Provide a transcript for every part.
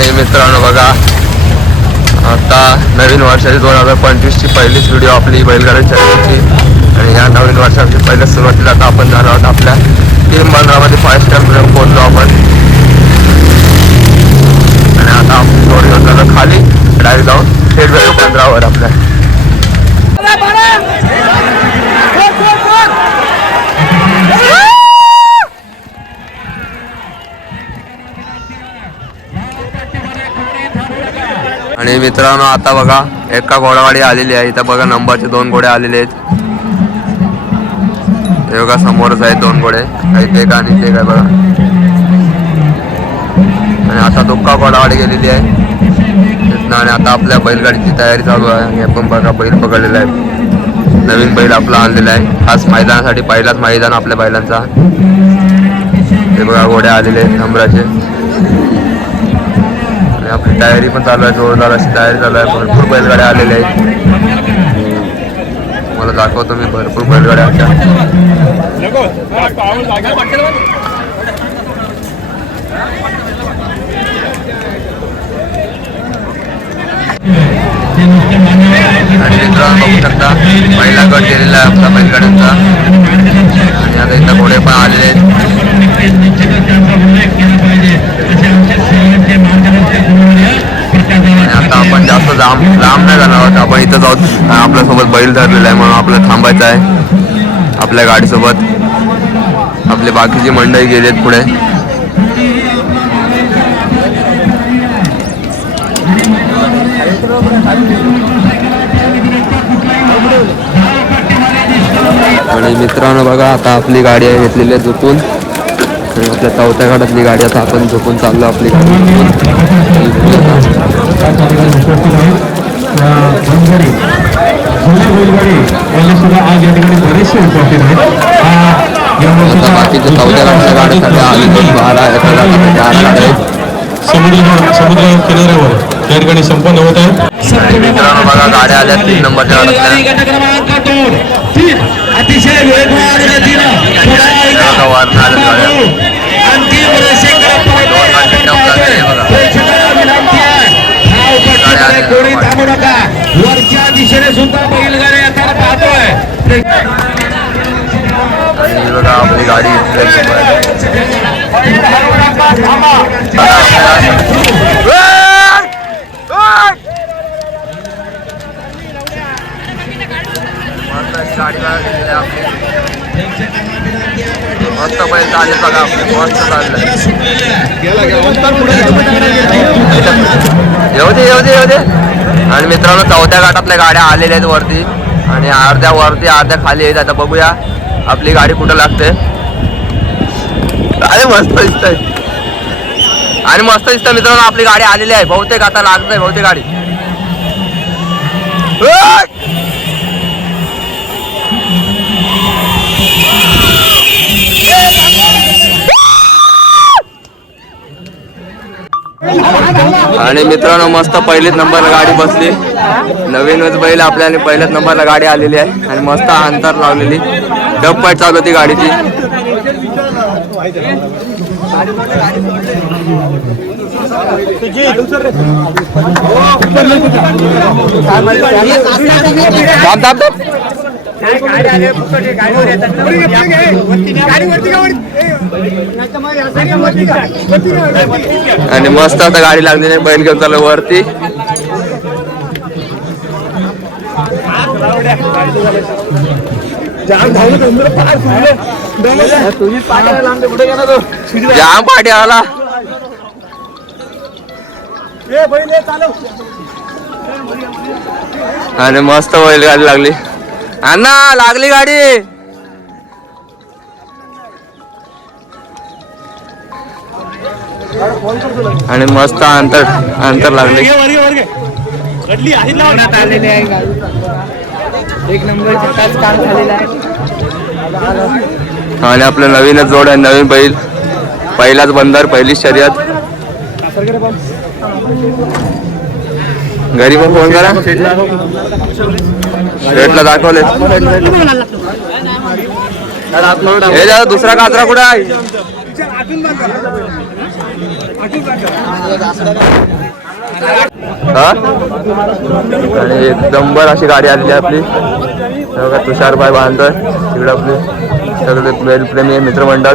आणि मित्रांनो बघा, आता नवीन वर्षाची 2025ची पहिलीच व्हिडिओ आपली बैलगाडी शर्यतीची. आणि या नवीन वर्षाची पहिल्या सुरुवातीला आता आपण झालो आहोत आपल्या टीम बंदरामध्ये 5 स्टारपर्यंत पोहोचलो आपण. आणि आता आपण थोडी होतं खाली डायरेक्ट जाऊन थेट भेटू बंदरावर आपल्या. आणि मित्रांनो आता बघा एका घोडागाडी आलेली आहे. इथं बघा नंबरचे 2 घोडे आलेले आहेत. हे बघा समोरच आहेत 2 घोडे, एक आणि ते काय बघा. आणि आता दुक्का घोडागाडी गेलेली आहे आणि आता आपल्या बैलगाडीची तयारी चालू आहे. आणि आपण बघा बैल पकडलेला आहे, नवीन बैल आपला आणलेला आहे खास मैदानासाठी. पहिलाच मैदान आपल्या बैलांचा. ते बघा घोडे आलेले आहेत नंबराचे. आणि आपली तयारी पण चालू आहे, जोरदार अशी तयारी चालू आहे. भरपूर बैलगाड्या आलेल्या आहेत. मला दाखवतो मी भरपूर बैलगाड्या आमच्या. आणि मित्रांनो बघू शकता पहिला गट गेलेला आहे आपला बैलगाड्यांचा. आणि आता इथं घोडे पण आलेले आहेत. आणि आता आपण जास्त लांब नाही जाणार आहोत. आपण इथं जाऊ, आपल्यासोबत बैल धरलेला आहे म्हणून आपल्याला थांबायचं आहे आपल्या गाडीसोबत. आपली बाकीची मंडळी गेलेत पुढे. आणि मित्रांनो बघा आता आपली गाडी आहे घेतलेली आहे झोपून. आणि आपल्या 4थ्या घाटातली गाडी आता आपण झोपून चाललो आपली गाडी. बाकीच्या 4थ्या घाटाच्या गाड्यासाठी आली 12 समुद्र किनाऱ्यावर त्या ठिकाणी संपन्न होत आहे. मित्रांनो बघा गाड्या आल्या 3 नंबरच्या अतिशय कोणी थांबू नका. वरच्या दिशेने सुद्धा बैलगाड्या आता पाहतोय. बघा आपली गाडी मस्त बैल चालले बघा आपले, मस्त चाललंय. येऊ दे. आणि मित्रांनो 4थ्या घाटातल्या गाड्या आलेल्या आहेत वरती. आणि अर्ध्या वरती अर्ध्या खाली आहेत. आता बघूया आपली गाडी कुठं लागते. अरे मस्त दिसतंय. आणि मस्त दिसतं मित्रांनो आपली गाडी आलेली आहे. बहुतेक आता लागतंय बहुतेक गाडी. आणि मित्रांनो मस्त पहिलेच नंबरला गाडी बसली. नवीनच बैल आपल्याला पहिल्याच नंबरला गाडी आलेली आहे. आणि मस्त अंतर लावलेली डबपाट चालू होती गाडीची. आणि मस्त आता गाडी लागली बैल घेऊन चालू वरती. जाम पाठी आला. आणि मस्त बैल गाडी लागली. अण्णा लागली गाडी. आणि मस्त अंतर लागले. एक नंबर काम झालेला आहे. आणि आपलं नवीनच जोड आहे, नवीन बैल, पहिलाच बंदर, पहिलीच शर्यत. घरी पण फोन करा, शेटला दाखवले. हे दादा दुसरा काचरा कुठं आहे? हा आणि एक नंबर अशी गाडी आलेली आहे आपली. बघा तुषारबाई बांधतोय तिकडे आपली सगळे बैलप्रेमी मित्रमंडळ.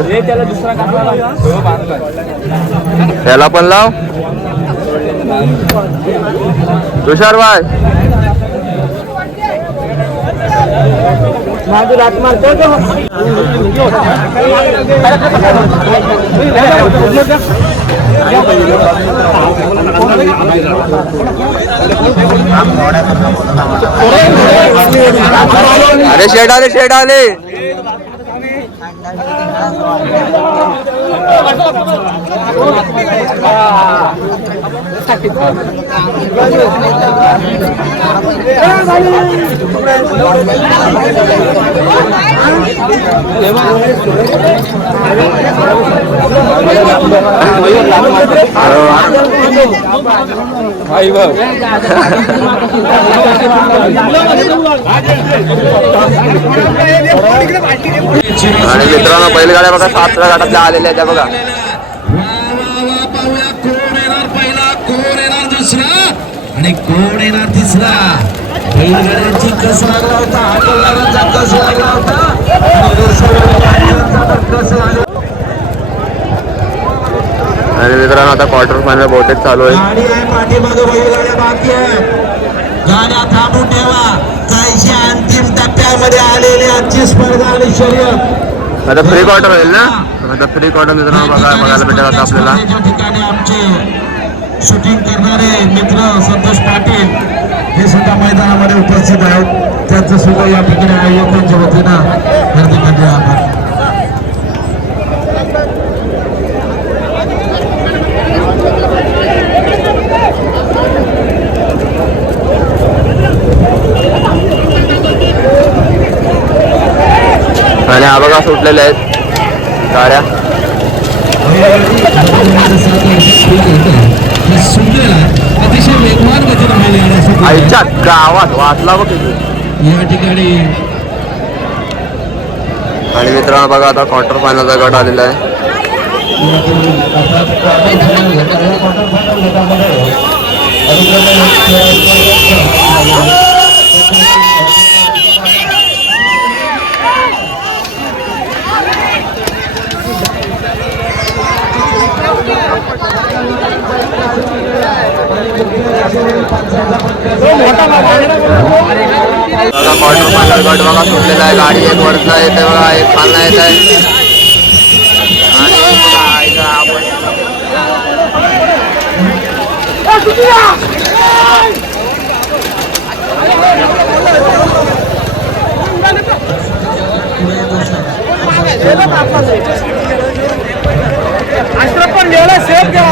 त्याला पण लाव तुषारबाई. अरे शेड आले शेड आले. आणि मित्रांनो बैलगाड्या बघा 7व्या गटातल्या आलेल्या त्या बघा. पहिला कोण येणार दुसरा आणि कोण येणार तिसरा. बैलगाड्यांची कस लागला होता, आटोलकरांचा कस लागला होता, आणि मित्रांनो आता क्वार्टर फायनल बहुतेक चालू आहे. गाडी आहे पाठीमागे, बैलगाड्या बाकी आहे. गाड्या थांबून ठेवा. काहीशी अंतिम टप्प्यामध्ये आलेली आजची स्पर्धा आणि शर्यत. आता प्री क्वार्टर होईल ना. आता प्री क्वार्टर मित्रांनो बघायला भेटेल आता आपल्याला. ज्या ठिकाणी आमचे शूटिंग करणारे मित्र संतोष पाटील हे सुद्धा मैदानामध्ये उपस्थित आहेत. त्यांचं सुद्धा या ठिकाणी आयोजकांच्या वतीनं हार्दिक आभार. आणि हा बघा सुटलेले आहेत गाड्या. अतिशय वेगवान गतीने आईच्या गावात वाचला बघ या ठिकाणी. आणि मित्रांनो बघा आता क्वार्टर फायनलचा गट आलेला आहे. बघा क्वार्टर फायनल गट बघा सुटलेला आहे. गाडी एक वरचा येते बघा, एक खालना येत आहे. आणि बघा इथं आपण पण लेवला सेफ घ्या.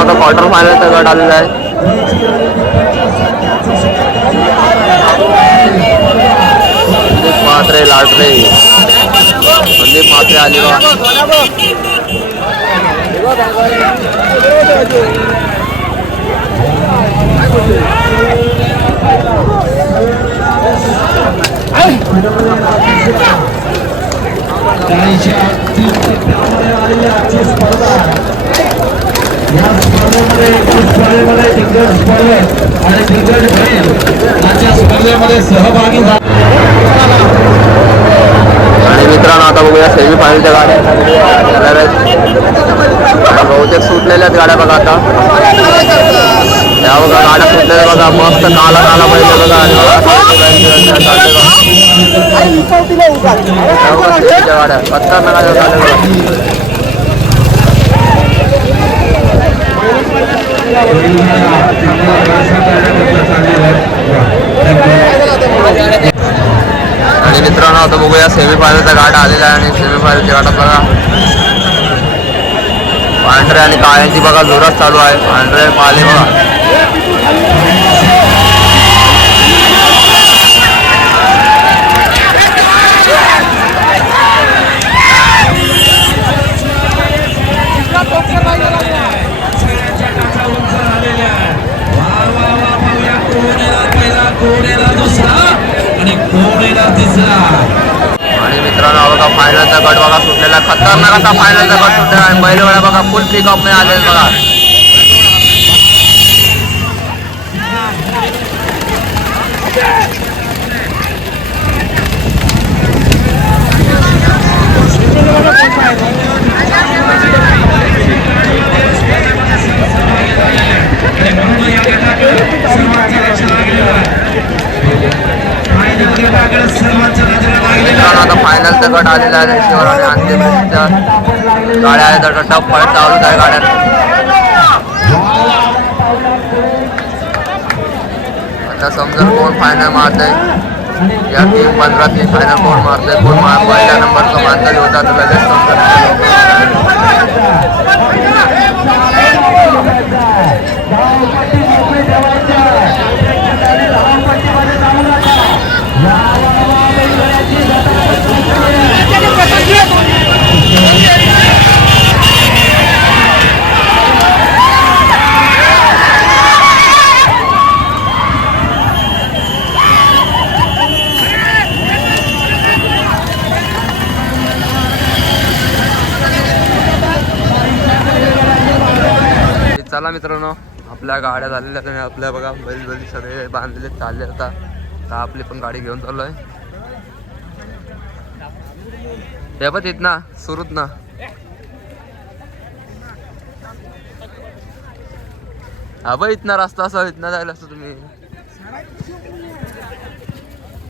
आता क्वार्टर फायनलचा गट आलेला आहे. संदीप म्हात्रे लाटरे, संदीप म्हात्रे अलिबाग. या स्पर्धेमध्ये दिग्गज स्पर्धक आणि दिग्गज बैल आजच्या स्पर्धेमध्ये सहभागी झाले. आणि मित्रांनो आता बघूया सेमी फायनलच्या गाड्या बहुतेक सुटलेल्या आहेत गाड्या बघा. आता त्या बघा गाड्या सुटलेल्या बघा, मस्त काला काला पाहिजे बघा. आणि बघा गाड्या पत्ता गाड्या बघा. आणि मित्रांनो आता बघूया सेमीफायनलचा गाडा आलेला आहे. आणि सेमीफायनलच्या गाडात बघा पांढरे आणि काळ्यांची बघा जोरात चालू आहे. पांढरे पाले बघा. तिसरा. आणि मित्रांनो बघा फायनलचा गट बघा सुटलेला खतरनाक असा फायनलचा गट सुटलेला आणि बैलगाड्या बघा फुल पिक ऑफ मध्ये आलेले बघा. मित्रांनो आता फायनलचा गट आलेला आहे रेषेवर आणि अंतिम फेरीच्या गाड्या आहेत तर टफ फाईट चालूच आहे गाड्या. आता समजा कोण फायनल मारतंय या टीम 15 ती फायनल कोण मारतंय कोण पहिल्या नंबरचा मानकरी होता तर लगेच समजा. चला मित्रांनो आपल्या गाड्या झालेल्या आणि आपल्या बघा बैल सगळे बांधलेले चालले आता तर आपली पण गाडी घेऊन चाललोय. हे पण इथना सुरूच ना हा बघ इथना रस्ता असा इथना जायला असतो तुम्ही